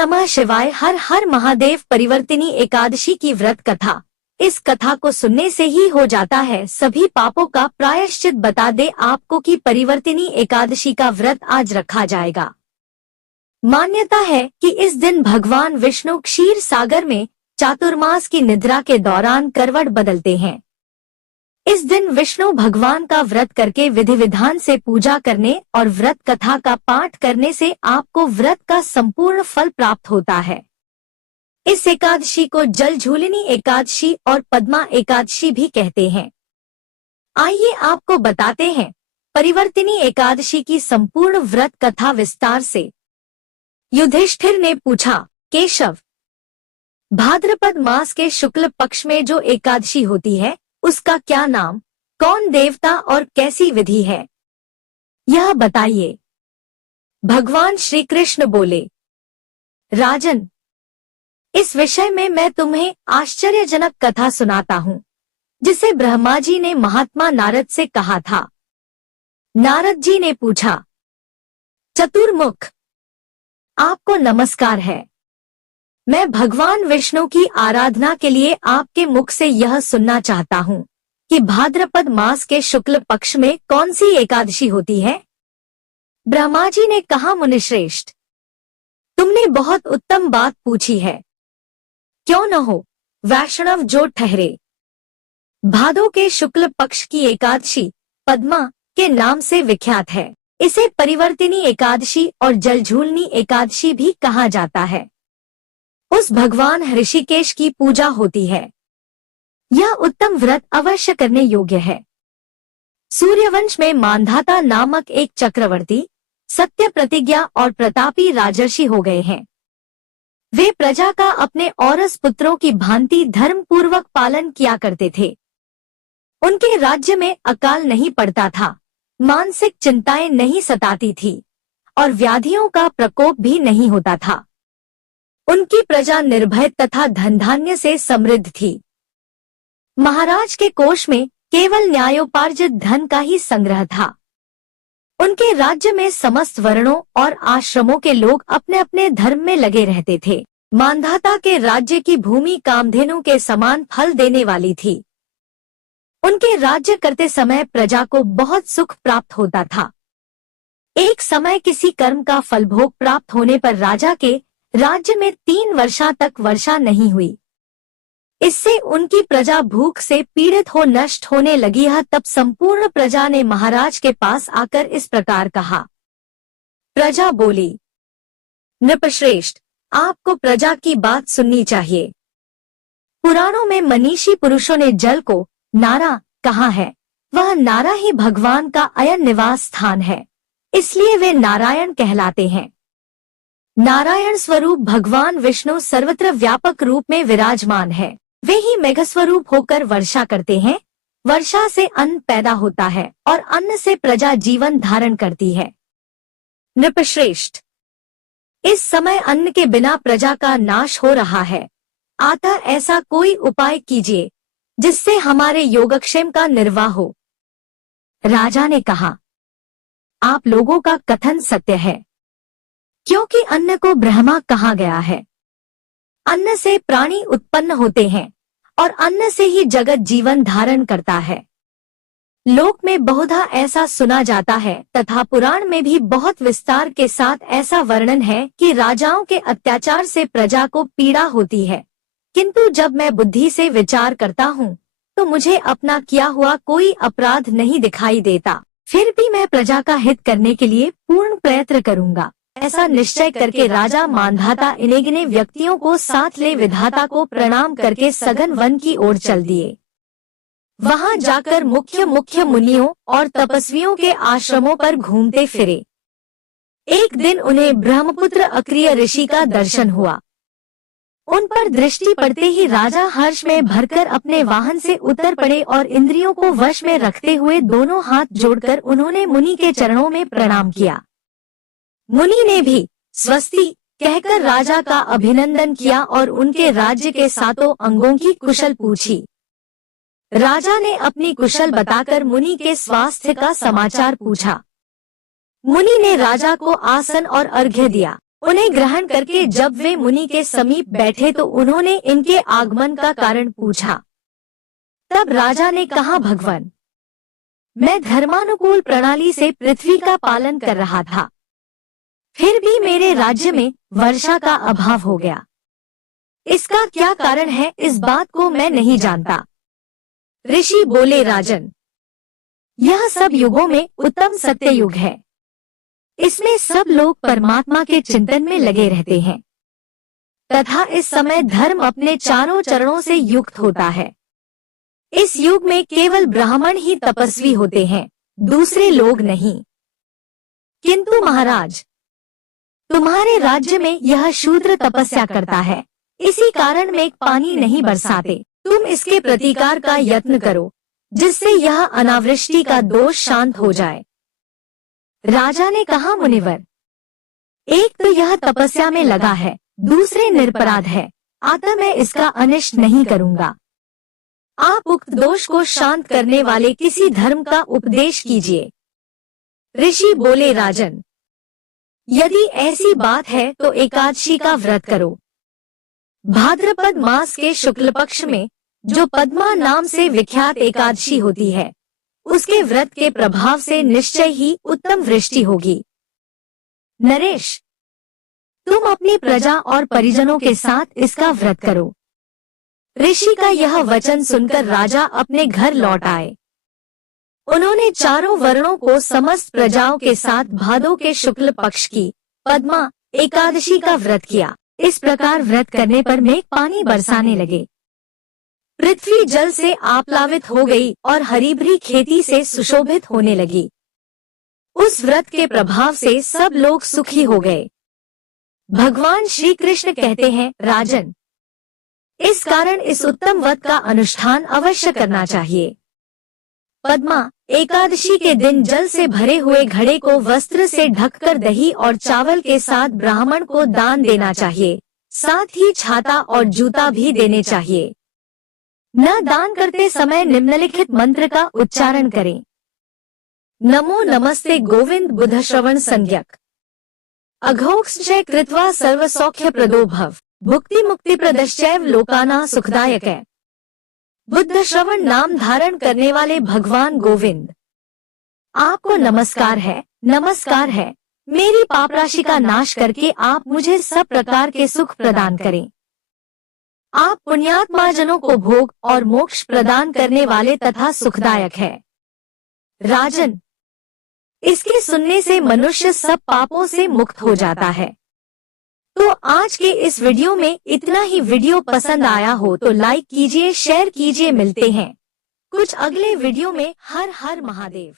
नमः शिवाय। हर हर महादेव। परिवर्तिनी एकादशी की व्रत कथा। इस कथा को सुनने से ही हो जाता है सभी पापों का प्रायश्चित। बता दे आपको कि परिवर्तिनी एकादशी का व्रत आज रखा जाएगा। मान्यता है कि इस दिन भगवान विष्णु क्षीर सागर में चातुर्मास की निद्रा के दौरान करवट बदलते हैं। इस दिन विष्णु भगवान का व्रत करके विधि विधान से पूजा करने और व्रत कथा का पाठ करने से आपको व्रत का संपूर्ण फल प्राप्त होता है। इस एकादशी को जलझूलनी एकादशी और पद्मा एकादशी भी कहते हैं। आइए आपको बताते हैं परिवर्तिनी एकादशी की संपूर्ण व्रत कथा विस्तार से। युधिष्ठिर ने पूछा, केशव, भाद्रपद मास के शुक्ल पक्ष में जो एकादशी होती है उसका क्या नाम, कौन देवता और कैसी विधि है, यह बताइए। भगवान श्री कृष्ण बोले, राजन, इस विषय में मैं तुम्हें आश्चर्यजनक कथा सुनाता हूँ जिसे ब्रह्मा जी ने महात्मा नारद से कहा था। नारद जी ने पूछा, चतुर्मुख, आपको नमस्कार है। मैं भगवान विष्णु की आराधना के लिए आपके मुख से यह सुनना चाहता हूँ कि भाद्रपद मास के शुक्ल पक्ष में कौन सी एकादशी होती है। ब्रह्मा जी ने कहा, मुनिश्रेष्ठ, तुमने बहुत उत्तम बात पूछी है। क्यों न हो, वैष्णव जो ठहरे। भादो के शुक्ल पक्ष की एकादशी पद्मा के नाम से विख्यात है। इसे परिवर्तिनी एकादशी और जलझूलनी एकादशी भी कहा जाता है। उस भगवान ऋषिकेश की पूजा होती है। यह उत्तम व्रत अवश्य करने योग्य है। सूर्यवंश में मांधाता नामक एक चक्रवर्ती सत्य प्रतिज्ञा और प्रतापी राजर्षि हो गए हैं। वे प्रजा का अपने औरस पुत्रों की भांति धर्म पूर्वक पालन किया करते थे। उनके राज्य में अकाल नहीं पड़ता था, मानसिक चिंताएं नहीं सताती थी और व्याधियों का प्रकोप भी नहीं होता था। उनकी प्रजा निर्भय तथा धन धान्य से समृद्ध थी। महाराज के कोष में केवल न्यायोपार्जित धन का ही संग्रह था। उनके राज्य में समस्त वर्णों और आश्रमों के लोग अपने अपने धर्म में लगे रहते थे। मांधाता के राज्य की भूमि कामधेनु के समान फल देने वाली थी। उनके राज्य करते समय प्रजा को बहुत सुख प्राप्त होता था। एक समय किसी कर्म का फलभोग प्राप्त होने पर राजा के राज्य में 3 वर्षा तक वर्षा नहीं हुई। इससे उनकी प्रजा भूख से पीड़ित हो नष्ट होने लगी है। तब संपूर्ण प्रजा ने महाराज के पास आकर इस प्रकार कहा। प्रजा बोली, नृपश्रेष्ठ, आपको प्रजा की बात सुननी चाहिए। पुराणों में मनीषी पुरुषों ने जल को नारा कहा है। वह नारा ही भगवान का अयन निवास स्थान है, इसलिए वे नारायण कहलाते हैं। नारायण स्वरूप भगवान विष्णु सर्वत्र व्यापक रूप में विराजमान है। वे ही मेघस्वरूप होकर वर्षा करते हैं। वर्षा से अन्न पैदा होता है और अन्न से प्रजा जीवन धारण करती है। नृपश्रेष्ठ, इस समय अन्न के बिना प्रजा का नाश हो रहा है, अतः ऐसा कोई उपाय कीजिए जिससे हमारे योगक्षेम का निर्वाह हो। राजा ने कहा, आप लोगों का कथन सत्य है, क्योंकि अन्न को ब्रह्मा कहा गया है। अन्न से प्राणी उत्पन्न होते हैं और अन्न से ही जगत जीवन धारण करता है। लोक में बहुधा ऐसा सुना जाता है तथा पुराण में भी बहुत विस्तार के साथ ऐसा वर्णन है कि राजाओं के अत्याचार से प्रजा को पीड़ा होती है, किंतु जब मैं बुद्धि से विचार करता हूँ तो मुझे अपना किया हुआ कोई अपराध नहीं दिखाई देता। फिर भी मैं प्रजा का हित करने के लिए पूर्ण प्रयत्न करूँगा। ऐसा निश्चय करके राजा मांधाता इनेगिने व्यक्तियों को साथ ले विधाता को प्रणाम करके सघन वन की ओर चल दिए। वहां जाकर मुख्य मुख्य मुनियों और तपस्वियों के आश्रमों पर घूमते फिरे। एक दिन उन्हें ब्रह्मपुत्र अक्रिय ऋषि का दर्शन हुआ। उन पर दृष्टि पड़ते ही राजा हर्ष में भरकर अपने वाहन से उतर पड़े और इंद्रियों को वश में रखते हुए दोनों हाथ जोड़कर उन्होंने मुनि के चरणों में प्रणाम किया। मुनि ने भी स्वस्ति कहकर राजा का अभिनंदन किया और उनके राज्य के 7 अंगों की कुशल पूछी। राजा ने अपनी कुशल बताकर मुनि के स्वास्थ्य का समाचार पूछा। मुनि ने राजा को आसन और अर्घ्य दिया। उन्हें ग्रहण करके जब वे मुनि के समीप बैठे तो उन्होंने इनके आगमन का कारण पूछा। तब राजा ने कहा, भगवान, मैं धर्मानुकूल प्रणाली से पृथ्वी का पालन कर रहा था, फिर भी मेरे राज्य में वर्षा का अभाव हो गया। इसका क्या कारण है, इस बात को मैं नहीं जानता। ऋषि बोले, राजन, यह सब युगों में उत्तम सत्य युग है। इसमें सब लोग परमात्मा के चिंतन में लगे रहते हैं तथा इस समय धर्म अपने चारों चरणों से युक्त होता है। इस युग में केवल ब्राह्मण ही तपस्वी होते हैं, दूसरे लोग नहीं। किंतु महाराज, तुम्हारे राज्य में यह शूद्र तपस्या करता है, इसी कारण में पानी नहीं बरसाते। तुम इसके प्रतिकार का यत्न करो, जिससे यह अनावृष्टि का दोष शांत हो जाए। राजा ने कहा, मुनिवर, एक तो यह तपस्या में लगा है, दूसरे निरपराध है, अतः मैं इसका अनिष्ट नहीं करूंगा। आप उक्त दोष को शांत करने वाले किसी धर्म का उपदेश कीजिए। ऋषि बोले, राजन, यदि ऐसी बात है तो एकादशी का व्रत करो। भाद्रपद मास के शुक्ल पक्ष में जो पद्मा नाम से विख्यात एकादशी होती है, उसके व्रत के प्रभाव से निश्चय ही उत्तम वृष्टि होगी। नरेश, तुम अपनी प्रजा और परिजनों के साथ इसका व्रत करो। ऋषि का यह वचन सुनकर राजा अपने घर लौट आए। उन्होंने चारों वर्णों को समस्त प्रजाओं के साथ भादों के शुक्ल पक्ष की पद्मा एकादशी का व्रत किया। इस प्रकार व्रत करने पर मेघ पानी बरसाने लगे, पृथ्वी जल से आप्लावित हो गई और हरी भरी खेती से सुशोभित होने लगी। उस व्रत के प्रभाव से सब लोग सुखी हो गए। भगवान श्री कृष्ण कहते हैं, राजन, इस कारण इस उत्तम व्रत का अनुष्ठान अवश्य करना चाहिए। पद्मा एकादशी के दिन जल से भरे हुए घड़े को वस्त्र से ढककर दही और चावल के साथ ब्राह्मण को दान देना चाहिए, साथ ही छाता और जूता भी देने चाहिए। न दान करते समय निम्नलिखित मंत्र का उच्चारण करें। नमो नमस्ते गोविंद बुध श्रवण संज्ञक अघोक्षय कृत्वा सर्व सौख्य प्रदो भव भुक्ति मुक्ति प्रदश्चैव लोकाना सुखदायक है। बुद्ध श्रवण नाम धारण करने वाले भगवान गोविंद, आपको नमस्कार है, नमस्कार है। मेरी पाप राशि का नाश करके आप मुझे सब प्रकार के सुख प्रदान करें। आप पुण्यात्मा जनों को भोग और मोक्ष प्रदान करने वाले तथा सुखदायक है। राजन, इसके सुनने से मनुष्य सब पापों से मुक्त हो जाता है। तो आज के इस वीडियो में इतना ही। वीडियो पसंद आया हो तो लाइक कीजिए, शेयर कीजिए। मिलते हैं कुछ अगले वीडियो में। हर हर महादेव।